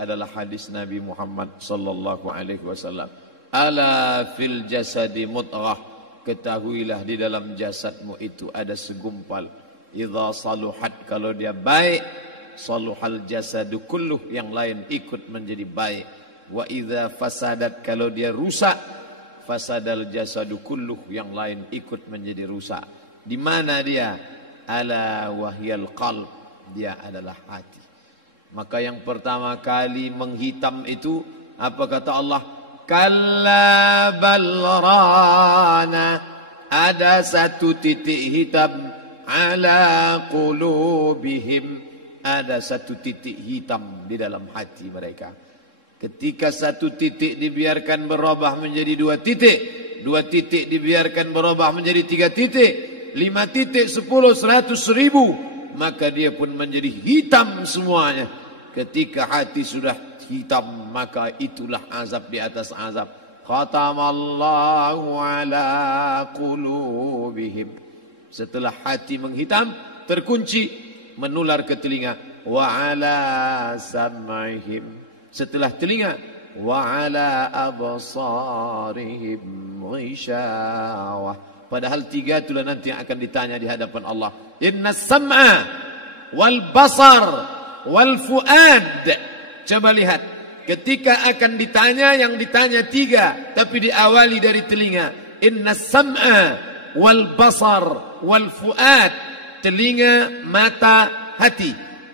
adalah hadis Nabi Muhammad sallallahu alaihi wasallam. Ala fil jasadi mudghah, ketahuilah di dalam jasadmu itu ada segumpal. Idza saluhat, kalau dia baik, saluhal jasadu kulluh, yang lain ikut menjadi baik. Wa idza fasadat, kalau dia rusak, fasadal jasadu kulluh, yang lain ikut menjadi rusak. Di mana dia? Ala wahyal qalb, dia adalah hati. Maka yang pertama kali menghitam itu apa kata Allah? Kalla bal rana, ada satu titik hitam. Ala qulubihim, ada satu titik hitam di dalam hati mereka. Ketika satu titik dibiarkan berubah menjadi dua titik dibiarkan berubah menjadi 3 titik, 5 titik, 10, 100, 1000, maka dia pun menjadi hitam semuanya. Ketika hati sudah hitam, maka itulah azab di atas azab. Khatamallahu ala qulubihim. Setelah hati menghitam, terkunci, menular ke telinga. Wa ala sam'ihim. Setelah telinga, wa ala absarihim ghishawah. Padahal 3 itulah nanti yang akan ditanya di hadapan Allah. Inna sam'a wal basar wal fuad. Coba lihat, ketika akan ditanya, yang ditanya 3, tapi diawali dari telinga. Inna sam'a wal basar wal fuad, telinga, mata, hati.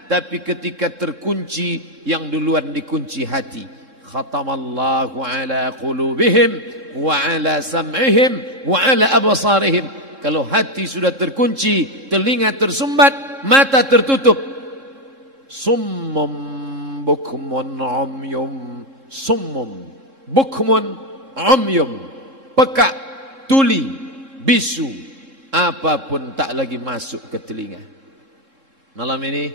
Tapi ketika terkunci, yang duluan dikunci hati. Khatamallahu ala qulubihim wa ala sam'ihim wa ala absarihim. Kalau hati sudah terkunci, telinga tersumbat, mata tertutup. Summum bukmun umyum. Summum bukmun umyum, peka, tuli, bisu, apapun tak lagi masuk ke telinga. Malam ini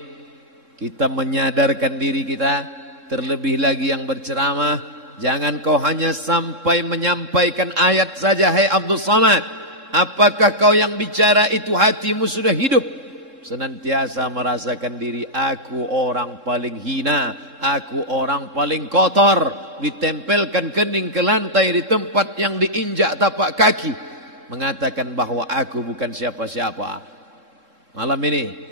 kita menyadarkan diri kita, terlebih lagi yang berceramah, jangan kau hanya sampai menyampaikan ayat saja. Hai Abdul Samad, apakah kau yang bicara itu hatimu sudah hidup? Senantiasa merasakan diri, aku orang paling hina, aku orang paling kotor, ditempelkan kening ke lantai di tempat yang diinjak tapak kaki, mengatakan bahwa aku bukan siapa-siapa. Malam ini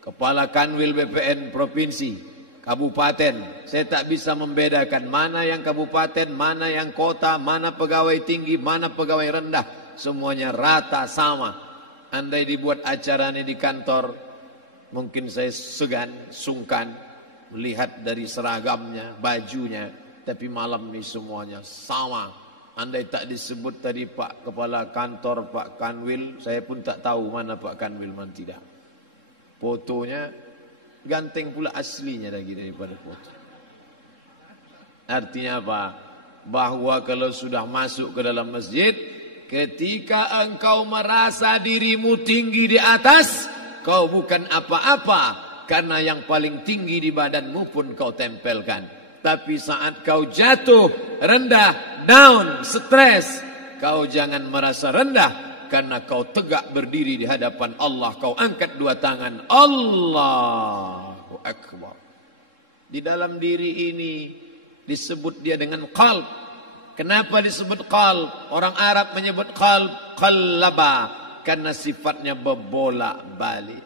Kepala Kanwil BPN Provinsi, Kabupaten, saya tak bisa membedakan mana yang kabupaten, mana yang kota, mana pegawai tinggi, mana pegawai rendah. Semuanya rata sama. Andai dibuat acara ini di kantor, mungkin saya segan, sungkan melihat dari seragamnya, bajunya. Tapi malam ini semuanya sama. Andai tak disebut tadi Pak Kepala Kantor, Pak Kanwil, saya pun tak tahu mana Pak Kanwil, mana tidak. Fotonya ganteng pula aslinya lagi daripada foto. Artinya apa? Bahwa kalau sudah masuk ke dalam masjid, ketika engkau merasa dirimu tinggi di atas, kau bukan apa-apa, karena yang paling tinggi di badanmu pun kau tempelkan. Tapi saat kau jatuh, rendah, down, stres, kau jangan merasa rendah, karena kau tegak berdiri di hadapan Allah. Kau angkat 2 tangan, Allahu Akbar. Di dalam diri ini disebut dia dengan qalb. Kenapa disebut qalb? Orang Arab menyebut qalb qallaba, karena sifatnya berbolak-balik.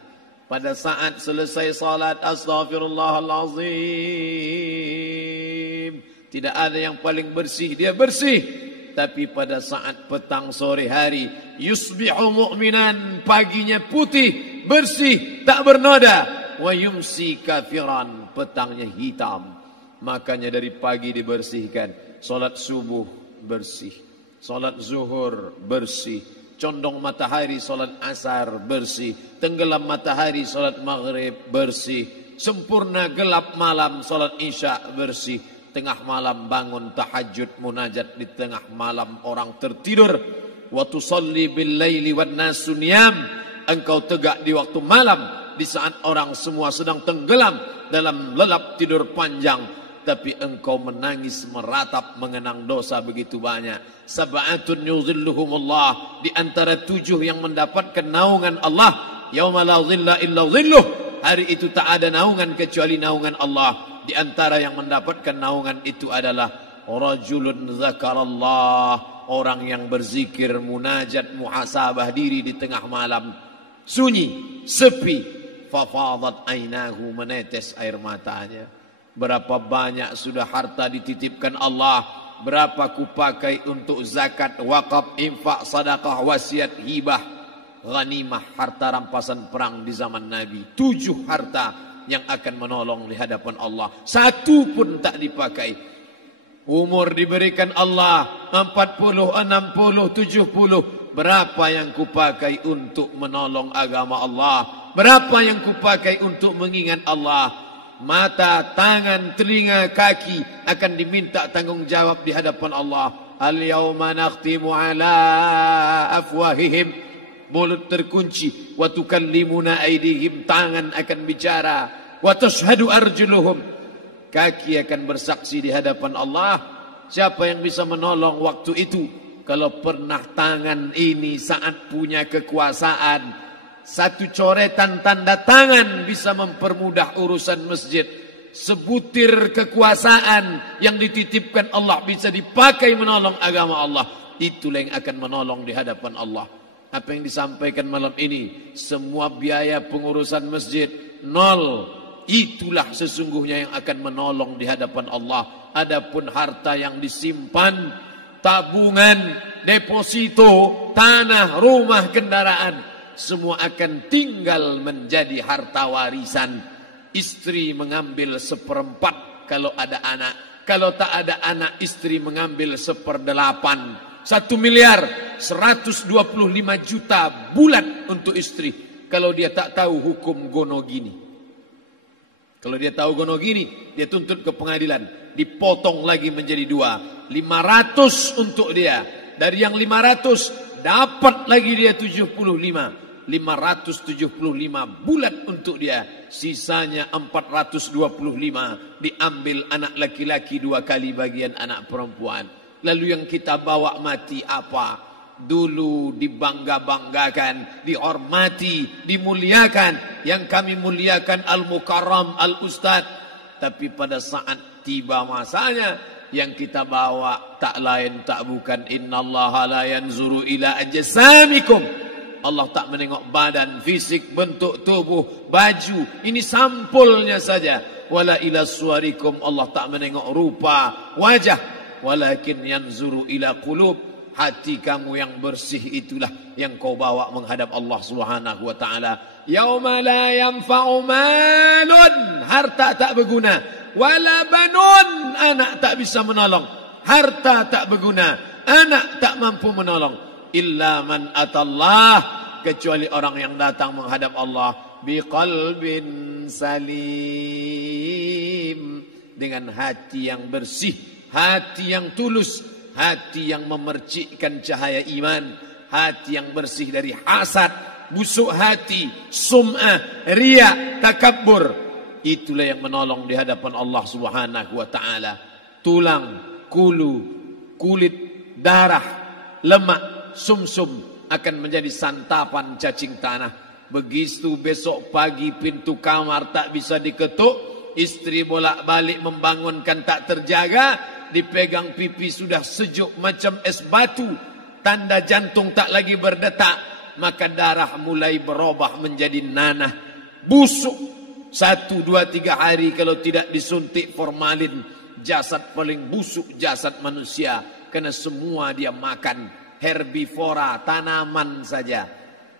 Pada saat selesai salat, astaghfirullahalazim, tidak ada yang paling bersih, dia bersih. Tapi pada saat petang sore hari, yusbihu mu'minan, paginya putih, bersih, tak bernoda. Wa yumsi kafiran, petangnya hitam. Makanya dari pagi dibersihkan. Salat subuh bersih, salat zuhur bersih, condong matahari salat asar bersih, tenggelam matahari salat maghrib bersih, sempurna gelap malam salat isya bersih, tengah malam bangun tahajud munajat, di tengah malam orang tertidur. Wa tusalli bil laili wan nasu niyam, engkau tegak di waktu malam, di saat orang semua sedang tenggelam dalam lelap tidur panjang. Tapi engkau menangis meratap mengenang dosa begitu banyak. Sab'atun yuzilluhumullah, di antara 7 yang mendapatkan naungan Allah. Yauma la zilla illa zilluh, hari itu tak ada naungan kecuali naungan Allah. Di antara yang mendapatkan naungan itu adalah rajulun zakarallah, orang yang berzikir, munajat, muhasabah diri di tengah malam, sunyi, sepi, fafadat ainahu, menetes air matanya. Berapa banyak sudah harta dititipkan Allah, berapa kupakai untuk zakat, wakaf, infak, sedekah, wasiat, hibah, ghanimah, harta rampasan perang di zaman Nabi. 7 harta yang akan menolong di hadapan Allah, 1 pun tak dipakai. Umur diberikan Allah 40, 60, 70. Berapa yang kupakai untuk menolong agama Allah? Berapa yang kupakai untuk mengingat Allah? Mata, tangan, telinga, kaki akan diminta tanggung jawab di hadapan Allah. Al-yawma nakhtimu ala afwahihim, mulut terkunci, wa tukallimuna aydihim, tangan akan bicara, wa tashhadu arjuluhum, kaki akan bersaksi di hadapan Allah. Siapa yang bisa menolong waktu itu? Kalau pernah tangan ini saat punya kekuasaan, 1 coretan tanda tangan bisa mempermudah urusan masjid. Sebutir kekuasaan yang dititipkan Allah bisa dipakai menolong agama Allah. Itulah yang akan menolong di hadapan Allah. Apa yang disampaikan malam ini, semua biaya pengurusan masjid 0. Itulah sesungguhnya yang akan menolong di hadapan Allah. Adapun harta yang disimpan, tabungan, deposito, tanah, rumah, kendaraan, semua akan tinggal menjadi harta warisan. Istri mengambil 1/4 kalau ada anak. Kalau tak ada anak, istri mengambil 1/8. 1 miliar 125 juta bulan untuk istri. Kalau dia tak tahu hukum gonogini. Kalau dia tahu gonogini, dia tuntut ke pengadilan. Dipotong lagi menjadi 2. 500 untuk dia. Dari yang 500, dapat lagi dia 75. 575 bulan untuk dia. Sisanya 425 diambil anak laki-laki 2 kali bagian anak perempuan. Lalu yang kita bawa mati apa? Dulu dibangga-banggakan, dihormati, dimuliakan. Yang kami muliakan al-mukarram, al-ustad. Tapi pada saat tiba masanya, yang kita bawa tak lain tak bukan, innallaha la yanzuru ila ajsamikum. Allah tak menengok badan, fisik, bentuk tubuh, baju. Ini sampulnya saja. Wala ila suwarikum, Allah tak menengok rupa, wajah. Walakin yanzuru ila qulub, hati kamu yang bersih itulah yang kau bawa menghadap Allah Subhanahu wa taala. Yauma la yanfa'u malun, harta tak berguna, wala banun, anak tak bisa menolong. Harta tak berguna, anak tak mampu menolong. Illa man atallah, kecuali orang yang datang menghadap Allah biqalbin salim, dengan hati yang bersih, hati yang tulus, hati yang memercikkan cahaya iman, hati yang bersih dari hasad, busuk hati, sum'ah, riya, takabbur. Itulah yang menolong di hadapan Allah Subhanahu wa taala. Tulang, kulu, kulit, darah, lemak, sumsum akan menjadi santapan cacing tanah. Begitu besok pagi pintu kamar tak bisa diketuk, istri bolak-balik membangunkan tak terjaga, dipegang pipi sudah sejuk macam es batu, tanda jantung tak lagi berdetak, maka darah mulai berubah menjadi nanah, busuk. 1, 2, 3 hari kalau tidak disuntik formalin, jasad paling busuk jasad manusia, karena semua dia makan herbivora, tanaman saja.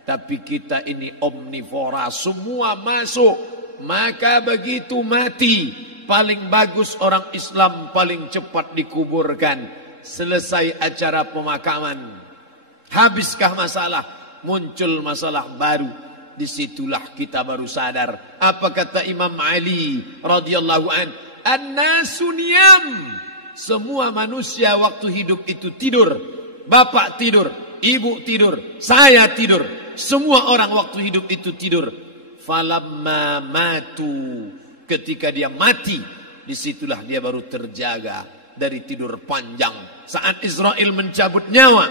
Tapi kita ini omnivora, semua masuk. Maka begitu mati, paling bagus orang Islam paling cepat dikuburkan. Selesai acara pemakaman, habiskah masalah? Muncul masalah baru. Disitulah kita baru sadar. Apa kata Imam Ali radhiyallahu an? An-nasu niyam. Semua manusia waktu hidup itu tidur. Bapak tidur, ibu tidur, saya tidur. Semua orang waktu hidup itu tidur. Falamma matu, ketika dia mati, disitulah dia baru terjaga dari tidur panjang. Saat Israel mencabut nyawa,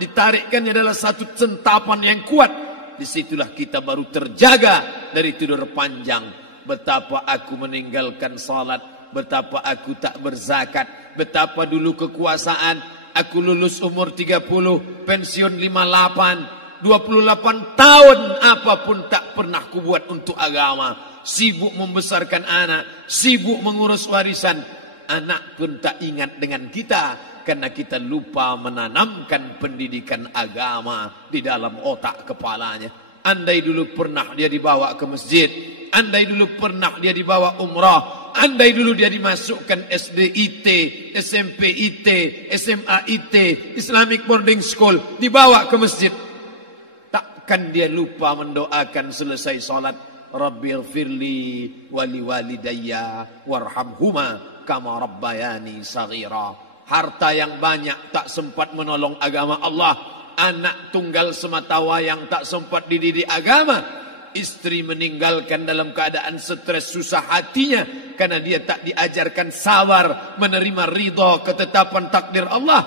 ditarikkannya adalah satu centapan yang kuat. Disitulah kita baru terjaga dari tidur panjang. Betapa aku meninggalkan salat, betapa aku tak berzakat, betapa dulu kekuasaan, aku lulus umur 30, pensiun 58, 28 tahun apapun tak pernah kubuat untuk agama. Sibuk membesarkan anak, sibuk mengurus warisan. Anak pun tak ingat dengan kita karena kita lupa menanamkan pendidikan agama di dalam otak kepalanya. Andai dulu pernah dia dibawa ke masjid, andai dulu pernah dia dibawa umrah, andai dulu dia dimasukkan SD IT, SMP IT, SMA IT, Islamic Boarding School, dibawa ke masjid, takkan dia lupa mendoakan selesai salat, Rabbighfirli wali walidayya warhamhuma kama rabbayani saghira. Harta yang banyak tak sempat menolong agama Allah. Anak tunggal semata wayang tak sempat dididik agama. Istri meninggalkan dalam keadaan stres susah hatinya karena dia tak diajarkan sabar menerima ridha ketetapan takdir Allah.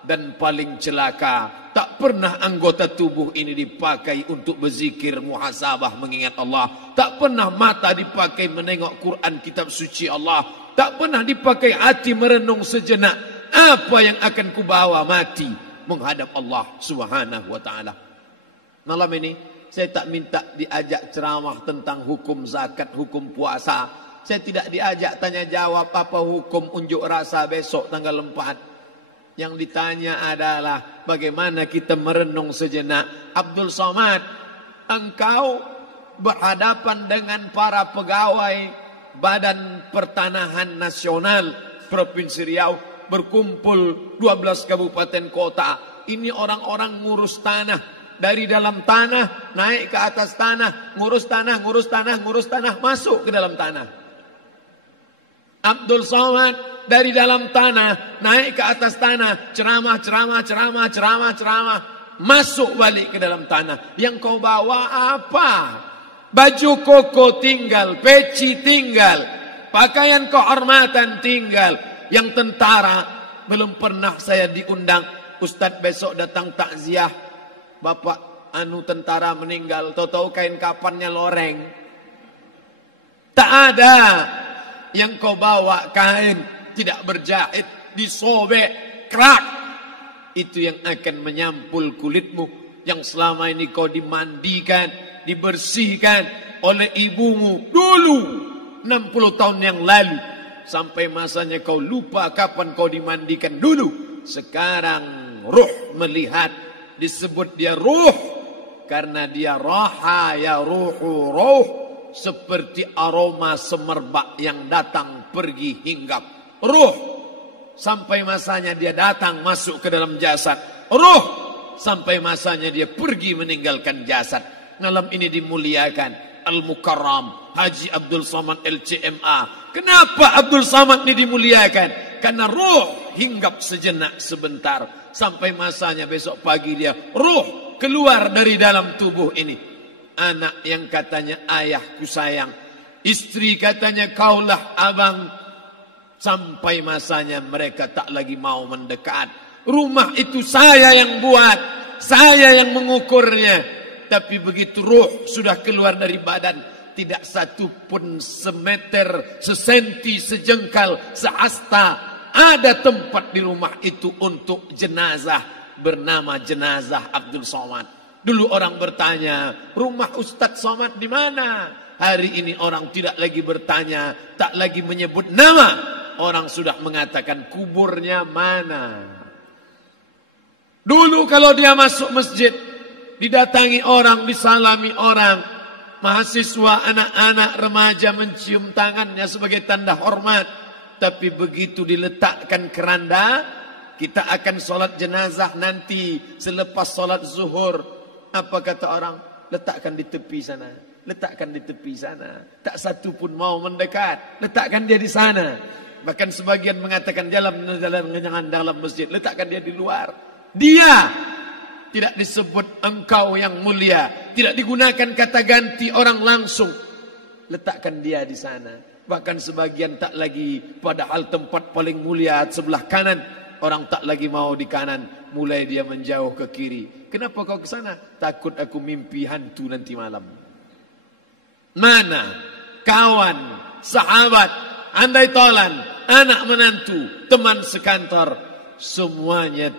Dan paling celaka, tak pernah anggota tubuh ini dipakai untuk berzikir, muhasabah, mengingat Allah. Tak pernah mata dipakai menengok Quran, kitab suci Allah. Tak pernah dipakai hati merenung sejenak, apa yang akan kubawa mati menghadap Allah Subhanahu wa taala. Malam ini saya tak minta diajak ceramah tentang hukum zakat, hukum puasa. Saya tidak diajak tanya jawab apa hukum unjuk rasa besok tanggal 4. Yang ditanya adalah bagaimana kita merenung sejenak. Abdul Somad, engkau berhadapan dengan para pegawai Badan Pertanahan Nasional Provinsi Riau, berkumpul 12 kabupaten kota. Ini orang-orang ngurus tanah, dari dalam tanah naik ke atas tanah, ngurus tanah, ngurus tanah, ngurus tanah, masuk ke dalam tanah. Abdul Somad dari dalam tanah naik ke atas tanah, ceramah, masuk balik ke dalam tanah. Yang kau bawa apa? Baju koko tinggal, peci tinggal, pakaian kehormatan tinggal. Yang tentara belum pernah saya diundang. Ustadz besok datang takziah, bapak tentara meninggal, tahu-tahu kain kapannya loreng. Tak ada. Yang kau bawa kain tidak berjahit, disobek, kerak. Itu yang akan menyampul kulitmu, yang selama ini kau dimandikan, dibersihkan oleh ibumu dulu 60 tahun yang lalu. Sampai masanya kau lupa kapan kau dimandikan dulu. Sekarang ruh melihat, disebut dia ruh karena dia raha ya ruhu ruh, seperti aroma semerbak yang datang pergi hinggap. Ruh sampai masanya dia datang masuk ke dalam jasad. Ruh sampai masanya dia pergi meninggalkan jasad. Malam ini dimuliakan Al-Mukarram Haji Abdul Somad LCMA. Kenapa Abdul Somad ini dimuliakan? Karena ruh hinggap sejenak sebentar, sampai masanya besok pagi dia ruh keluar dari dalam tubuh ini. Anak yang katanya ayahku sayang, istri katanya kaulah abang, sampai masanya mereka tak lagi mau mendekat. Rumah itu saya yang buat, saya yang mengukurnya. Tapi begitu ruh sudah keluar dari badan, tidak satu pun semeter, sesenti, sejengkal, sehasta ada tempat di rumah itu untuk jenazah bernama jenazah Abdul Somad. Dulu orang bertanya, rumah Ustadz Somad di mana? Hari ini orang tidak lagi bertanya, tak lagi menyebut nama. Orang sudah mengatakan kuburnya mana. Dulu kalau dia masuk masjid, didatangi orang, disalami orang. Mahasiswa, anak-anak, remaja mencium tangannya sebagai tanda hormat. Tapi begitu diletakkan keranda, kita akan sholat jenazah nanti selepas sholat zuhur. Apa kata orang? Letakkan di tepi sana. Letakkan di tepi sana. Tak satu pun mau mendekat. Letakkan dia di sana. Bahkan sebagian mengatakan jangan dalam masjid. Letakkan dia di luar. Dia tidak disebut engkau yang mulia. Tidak digunakan kata ganti orang langsung. Letakkan dia di sana. Bahkan sebagian tak lagi, padahal tempat paling mulia sebelah kanan, orang tak lagi mau di kanan. Mulai dia menjauh ke kiri. Kenapa kau ke sana? Takut aku mimpi hantu nanti malam. Mana kawan, sahabat, andai tolan, anak menantu, teman sekantor, semuanya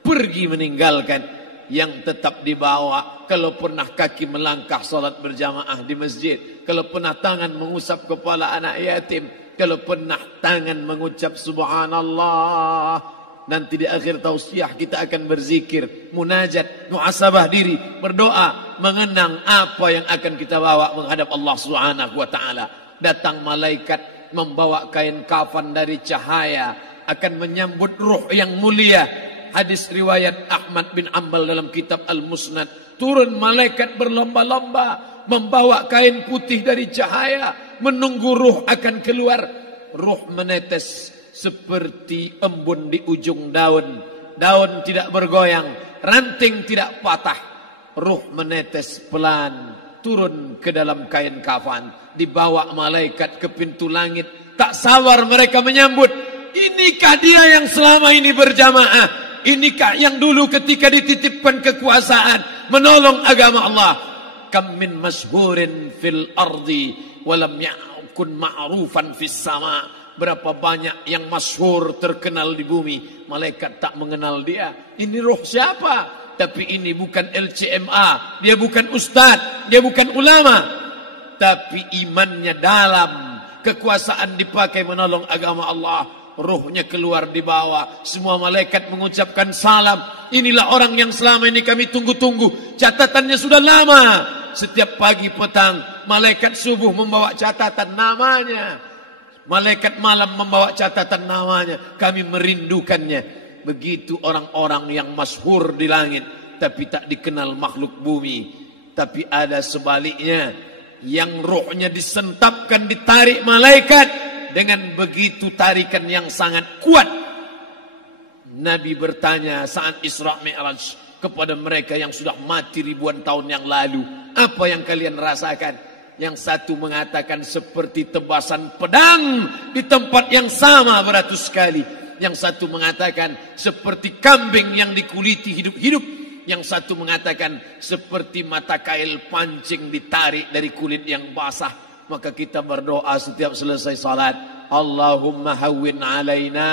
pergi meninggalkan. Yang tetap dibawa, kalau pernah kaki melangkah salat berjamaah di masjid, kalau pernah tangan mengusap kepala anak yatim, kalau pernah tangan mengucap subhanallah. Nanti di akhir tausiah kita akan berzikir, munajat, muhasabah diri, berdoa, mengenang apa yang akan kita bawa menghadap Allah Subhanahu wa taala. Datang malaikat membawa kain kafan dari cahaya, akan menyambut ruh yang mulia. Hadis riwayat Ahmad bin Ambal dalam kitab Al-Musnad. Turun malaikat berlomba-lomba membawa kain putih dari cahaya, menunggu ruh akan keluar. Ruh menetes seperti embun di ujung daun. Daun tidak bergoyang, ranting tidak patah. Ruh menetes pelan, turun ke dalam kain kafan, dibawa malaikat ke pintu langit. Tak sabar mereka menyambut. Inikah dia yang selama ini berjamaah? Inikah yang dulu ketika dititipkan kekuasaan menolong agama Allah? Kam min masyhurin fil ardi walam yakun ma'rufan fis sama. Berapa banyak yang masyhur terkenal di bumi, malaikat tak mengenal dia. Ini roh siapa? Tapi ini bukan LCMA, dia bukan ustaz, dia bukan ulama, tapi imannya dalam. Kekuasaan dipakai menolong agama Allah. Ruhnya keluar di bawah. Semua malaikat mengucapkan salam. Inilah orang yang selama ini kami tunggu-tunggu. Catatannya sudah lama. Setiap pagi petang, malaikat subuh membawa catatan namanya. Malaikat malam membawa catatan namanya. Kami merindukannya. Begitu orang-orang yang masyhur di langit, tapi tak dikenal makhluk bumi. Tapi ada sebaliknya, yang rohnya disentapkan, ditarik malaikat. Dengan begitu tarikan yang sangat kuat. Nabi bertanya saat Isra Mi'raj kepada mereka yang sudah mati ribuan tahun yang lalu. Apa yang kalian rasakan? Yang satu mengatakan seperti tebasan pedang di tempat yang sama beratus kali. Yang satu mengatakan seperti kambing yang dikuliti hidup-hidup. Yang satu mengatakan seperti mata kail pancing ditarik dari kulit yang basah. Maka kita berdoa setiap selesai salat, Allahumma hawwin alaina,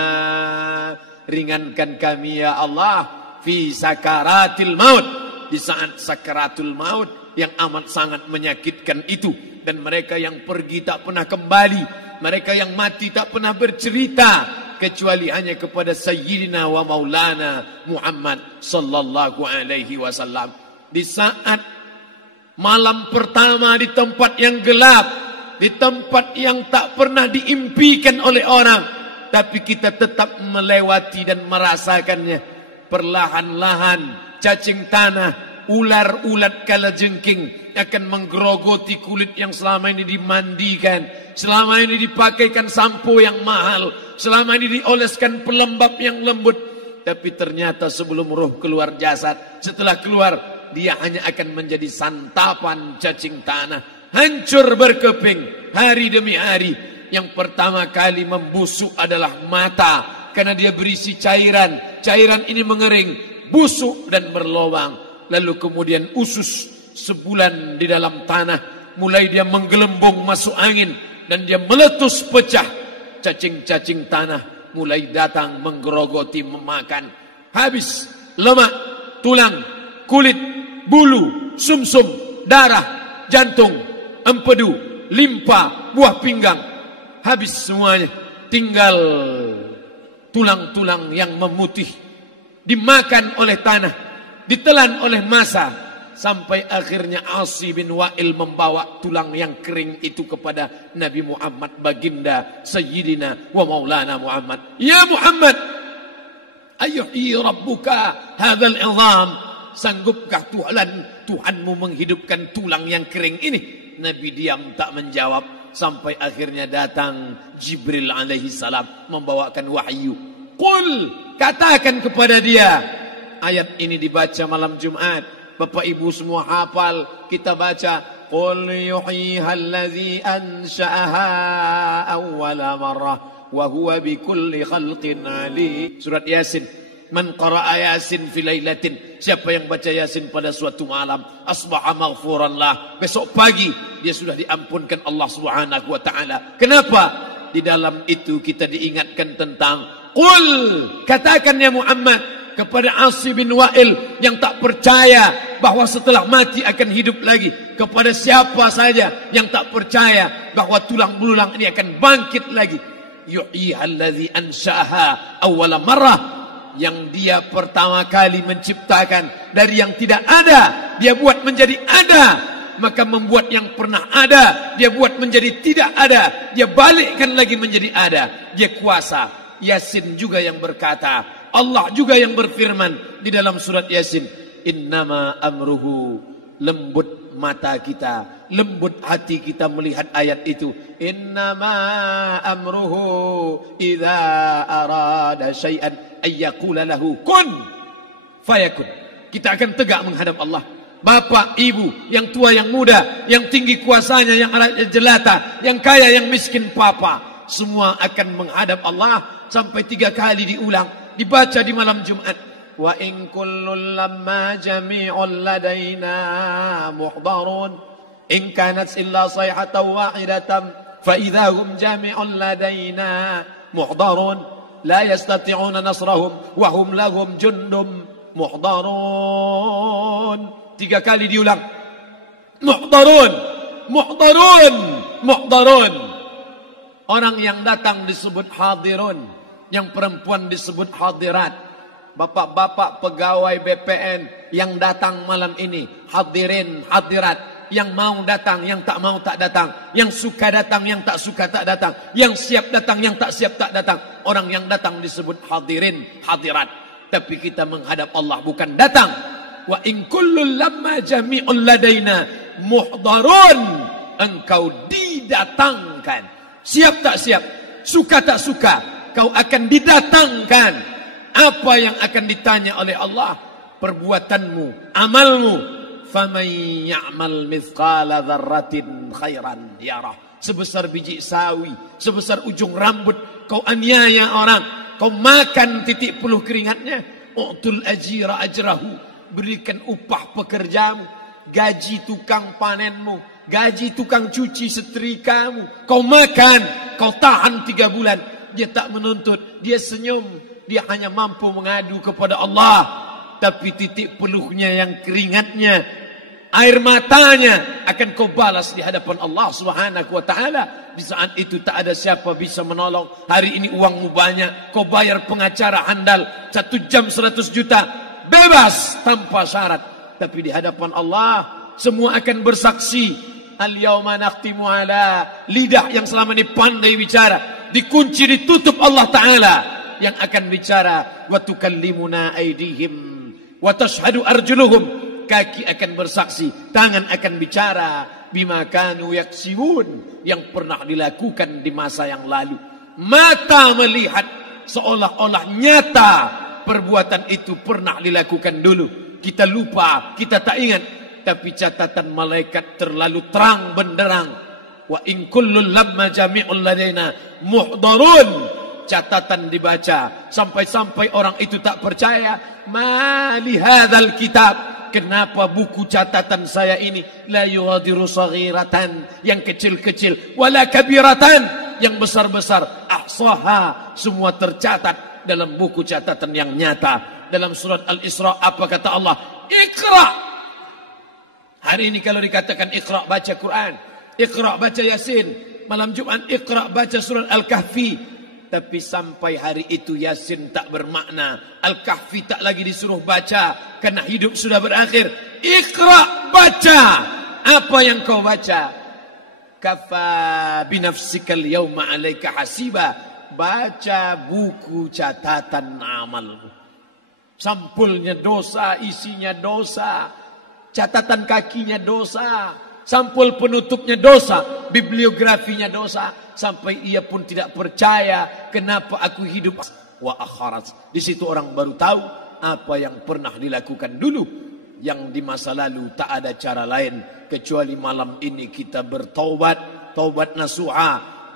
ringankan kami ya Allah, fi sakaratil maut, di saat sakaratul maut yang amat sangat menyakitkan itu. Dan mereka yang pergi tak pernah kembali, mereka yang mati tak pernah bercerita, kecuali hanya kepada Sayyidina wa Maulana Muhammad sallallahu alaihi wasallam. Di saat malam pertama di tempat yang gelap, di tempat yang tak pernah diimpikan oleh orang, tapi kita tetap melewati dan merasakannya. Perlahan-lahan cacing tanah, ular-ulat kalajengking akan menggerogoti kulit yang selama ini dimandikan, selama ini dipakaikan sampo yang mahal, selama ini dioleskan pelembab yang lembut. Tapi ternyata sebelum roh keluar jasad, setelah keluar, dia hanya akan menjadi santapan cacing tanah. Hancur berkeping hari demi hari. Yang pertama kali membusuk adalah mata, karena dia berisi cairan. Cairan ini mengering, busuk dan berlubang. Lalu kemudian usus sebulan di dalam tanah. Mulai dia menggelembung masuk angin dan dia meletus pecah. Cacing-cacing tanah mulai datang menggerogoti, memakan. Habis lemak, tulang, kulit, bulu, sumsum, darah, jantung, empedu, limpa, buah pinggang. Habis semuanya. Tinggal tulang-tulang yang memutih. Dimakan oleh tanah. Ditelan oleh massa. Sampai akhirnya Asi bin Wa'il membawa tulang yang kering itu kepada Nabi Muhammad, baginda Sayyidina wa Maulana Muhammad. Ya Muhammad, ayuhi rabbuka hadzal izam. Sanggupkah Tuhanmu menghidupkan tulang yang kering ini? Nabi diam tak menjawab. Sampai akhirnya datang Jibril alaihi salam membawakan wahyu. Qul, katakan kepada dia. Ayat ini dibaca malam Jumat. Bapak ibu semua hafal. Kita baca. Qul yuhyiha allazi ansha'aha awwala marrah wa huwa bikulli khalqin alim. Surat Yasin. Man qara'a Yasin fi lailatin, siapa yang baca Yasin pada suatu malam, asbaha maghfuran lah, besok pagi dia sudah diampunkan Allah Subhanahu wa taala. Kenapa? Di dalam itu kita diingatkan tentang Qul, katakan ya Muhammad kepada Asi bin Wa'il yang tak percaya bahwa setelah mati akan hidup lagi, kepada siapa saja yang tak percaya bahwa tulang belulang ini akan bangkit lagi. Yuhyihallazi ansha'aha awwala marrah, yang dia pertama kali menciptakan dari yang tidak ada, dia buat menjadi ada. Maka membuat yang pernah ada, dia buat menjadi tidak ada, dia balikkan lagi menjadi ada. Dia kuasa. Yasin juga yang berkata, Allah juga yang berfirman di dalam surat Yasin, innama amruhu, lembut mata kita, lembut hati kita melihat ayat itu. Innama amruhu idza arada syai'an ayyaqula lahu kun fayakun. Kita akan tegak menghadap Allah. Bapak, ibu, yang tua, yang muda, yang tinggi kuasanya, yang jelata, yang kaya, yang miskin, papa, semua akan menghadap Allah sampai 3 kali diulang, dibaca di malam Jumat. Wa in kullun lamma jami'un ladaina muhdarun in kanat illa sayhatan wahidatan fa idza hum jami'un ladaina muhdarun la yastati'una nasrahum wa hum lahum jundum muhdarun. 3 kali diulang. Muhdarun, muhdarun, muhdarun. Orang yang datang disebut hadirun, yang perempuan disebut hadirat. Bapak-bapak pegawai BPN yang datang malam ini, hadirin, hadirat. Yang mau datang, yang tak mau tak datang. Yang suka datang, yang tak suka tak datang. Yang siap datang, yang tak siap tak datang. Orang yang datang disebut hadirin, hadirat. Tapi kita menghadap Allah bukan datang. Wa in kullun lamma jami'un ladaina muhdarun. Engkau didatangkan. Siap tak siap, suka tak suka, kau akan didatangkan. Apa yang akan ditanya oleh Allah? Perbuatanmu, amalmu. Faman ya'mal mithqala dzarratin khairan yarah. Sebesar biji sawi, sebesar ujung rambut, kau aniaya orang, kau makan titik puluh keringatnya. U'tul ajira ajrahu. Berikan upah pekerjamu, gaji tukang panenmu, gaji tukang cuci setrikamu. Kau makan, kau tahan 3 bulan. Dia tak menuntut, dia senyum. Dia hanya mampu mengadu kepada Allah. Tapi titik peluhnya yang keringatnya, air matanya akan kau balas di hadapan Allah Subhanahu wa ta'ala. Di saat itu tak ada siapa bisa menolong. Hari ini uangmu banyak, kau bayar pengacara handal 1 jam 100 juta. Bebas tanpa syarat. Tapi di hadapan Allah semua akan bersaksi. Al-yawma nakhtimu ala, lidah yang selama ini pandai bicara dikunci, ditutup Allah Ta'ala yang akan bicara. Wa tukallimuna aydihim wa tashhadu arjuluhum, kaki akan bersaksi, tangan akan bicara. Bima kanu yaksibun, yang pernah dilakukan di masa yang lalu. Mata melihat seolah-olah nyata perbuatan itu pernah dilakukan dulu. Kita lupa, kita tak ingat. Tapi catatan malaikat terlalu terang benderang. Wa in kullun lamma jami'un ladaina muhdarun. Catatan dibaca sampai-sampai orang itu tak percaya. Ma li hadzal kitab, kenapa buku catatan saya ini la yughadiru saghiratan, yang kecil-kecil, wala kabiratan, yang besar-besar, ahsaha, semua tercatat dalam buku catatan yang nyata. Dalam surat Al-Isra apa kata Allah? Iqra. Hari ini kalau dikatakan Iqra, baca Quran, Iqra, baca Yasin. Malam Jumat Iqra, baca surat Al-Kahfi. Tapi sampai hari itu Yasin tak bermakna, Al-Kahfi tak lagi disuruh baca, karena hidup sudah berakhir. Iqra, baca. Apa yang kau baca? Kafa binafsikal yawma alaika hasiba. Baca buku catatan amalmu. Sampulnya dosa, isinya dosa. Catatan kakinya dosa. Sampul penutupnya dosa. Bibliografinya dosa. Sampai ia pun tidak percaya. Kenapa aku hidup wa akharat. Di situ orang baru tahu apa yang pernah dilakukan dulu. Yang di masa lalu tak ada cara lain kecuali malam ini kita bertaubat. Taubat nasuha.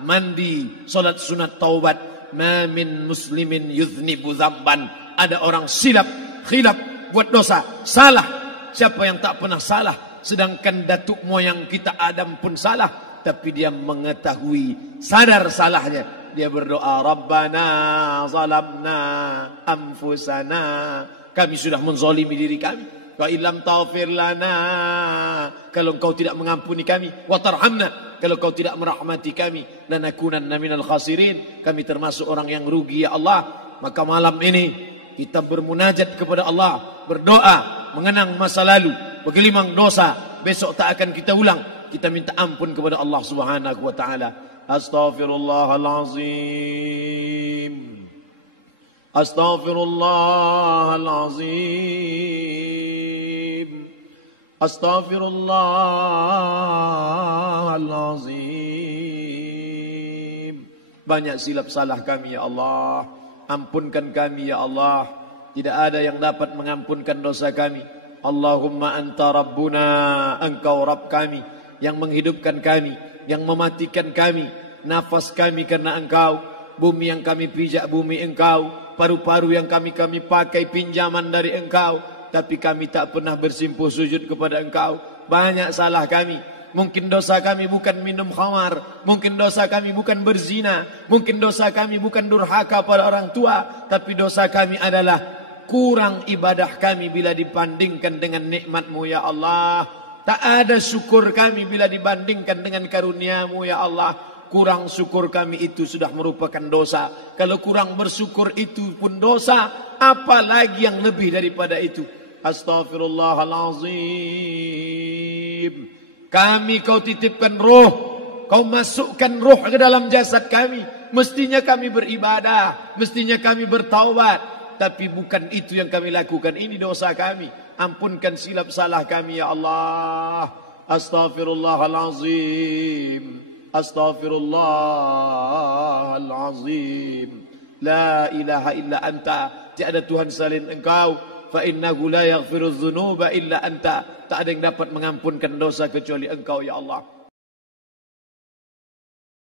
Mandi, solat sunat taubat. Ma min muslimin yuznibu zamban. Ada orang silap, khilaf, buat dosa, salah. Siapa yang tak pernah salah? Sedangkan datuk moyang kita Adam pun salah. tapi dia mengetahui, sadar salahnya. Dia berdoa, Rabbana zalamna anfusana. Kami sudah menzalimi diri kami. Wa illam taghfir lana, kalau engkau tidak mengampuni kami, wa tarhamna, kalau engkau tidak merahmati kami, lanakunanna minal khasirin, kami termasuk orang yang rugi ya Allah. Maka malam ini kita bermunajat kepada Allah, berdoa, mengenang masa lalu, bergelimang dosa, besok tak akan kita ulang. Kita minta ampun kepada Allah Subhanahu wa taala. Astaghfirullahalazim. Astaghfirullahalazim. Astaghfirullahalazim. Banyak silap salah kami ya Allah. Ampunkan kami ya Allah. Tidak ada yang dapat mengampunkan dosa kami. Allahumma anta rabbuna, engkau Rabb kami, yang menghidupkan kami, yang mematikan kami. Nafas kami karena engkau. Bumi yang kami pijak bumi engkau. Paru-paru yang kami pakai pinjaman dari engkau. Tapi kami tak pernah bersimpuh sujud kepada engkau. Banyak salah kami. Mungkin dosa kami bukan minum khamar. Mungkin dosa kami bukan berzina. Mungkin dosa kami bukan durhaka pada orang tua. Tapi dosa kami adalah kurang ibadah kami bila dibandingkan dengan nikmat-Mu ya Allah. Tak ada syukur kami bila dibandingkan dengan karunia-Mu ya Allah. Kurang syukur kami itu sudah merupakan dosa. Kalau kurang bersyukur itu pun dosa, apalagi yang lebih daripada itu. Astaghfirullahalazim. Kami kau titipkan roh, kau masukkan roh ke dalam jasad kami. Mestinya kami beribadah, mestinya kami bertaubat, tapi bukan itu yang kami lakukan. Ini dosa kami. Ampunkan silap salah kami ya Allah. Astaghfirullahalazim. Astaghfirullahalazim. La ilaha illa anta, tiada Tuhan selain engkau. Fa innahu la yaghfiru dzunuba illa anta, tak ada yang dapat mengampunkan dosa kecuali engkau ya Allah.